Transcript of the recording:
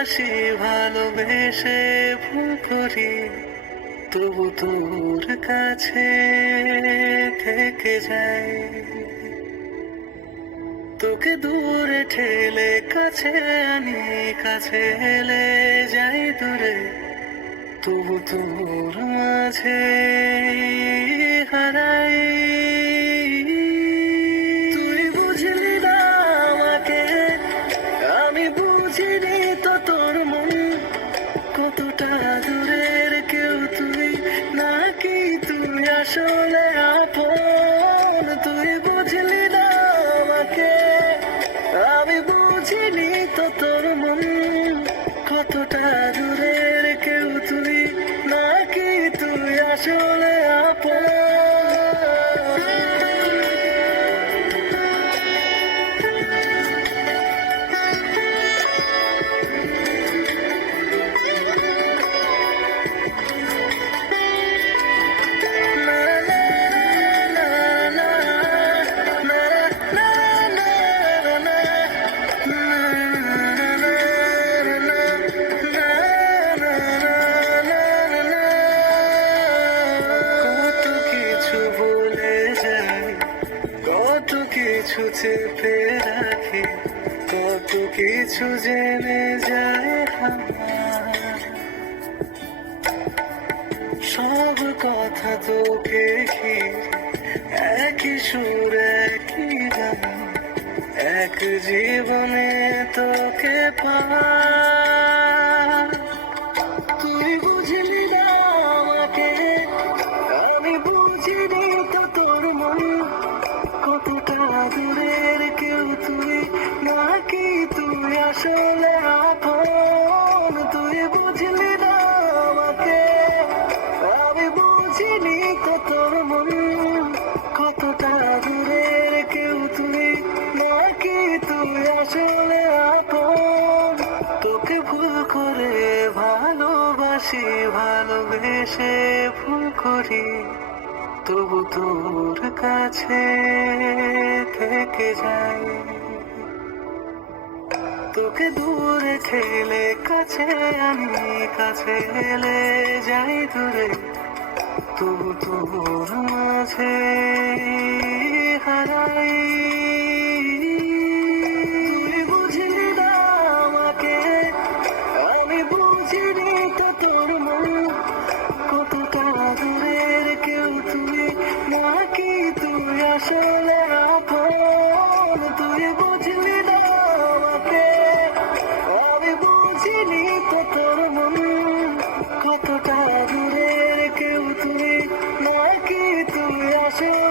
ভালোবাসি ভালোবেসে ভুল করি, তবু তোর কাছে থেকে যাই। তোকে দূরে ঠেলে কাছে আনি, কাছে এলে যাই দূরে, তবু তোর মাঝে হারাই। তুই বুঝলি না আমাকে, আমি বুঝিনি তো তোর মন কতটা দূরের কেউ তুই, নাকি তুই আসলে আপন। তুই বুঝলি না আমাকে, আমি বুঝিনি তো তোর মন কতটা দূরের কেউ তুই, নাকি তুই আসলে আপন। কত কিছু চেপে রাখি, কত কিছু জেনে যায় আমার, সব কথা তোকে ঘিরে একই সুর একই গান, এক জীবনে তোকে পাই। তুই বুঝলি না আমাকে, আমি বুঝিনি তো তোর মন কতটা দূরের কেউ তুই, নাকি তুই আসলে আপন। তুই বুঝলি না আমাকে, আমি বুঝিনি তো তোর মন কতটা দূরের কেউ তুই, নাকি তুই আসলে আপন। তোকে ভুল করে ভালোবাসি ভালোবেসে ভুল করি, তবু তোর কাছে থেকে যাই। তোকে দূরে ঠেলে কাছে আনি, কাছে এলে যাই দূরে, তবু তোর মাঝে হারাই। তুই বুঝলি না আমাকে, আমি বুঝিনি তো তোর মন কতটা দূরের কেউ তুই, নাকি তুই আসলে আপন। তুই বুঝলি না আমাকে, আমি বুঝিনি তো তোর মন কতটা দূরের কেউ তুই, নাকি তুই আসলে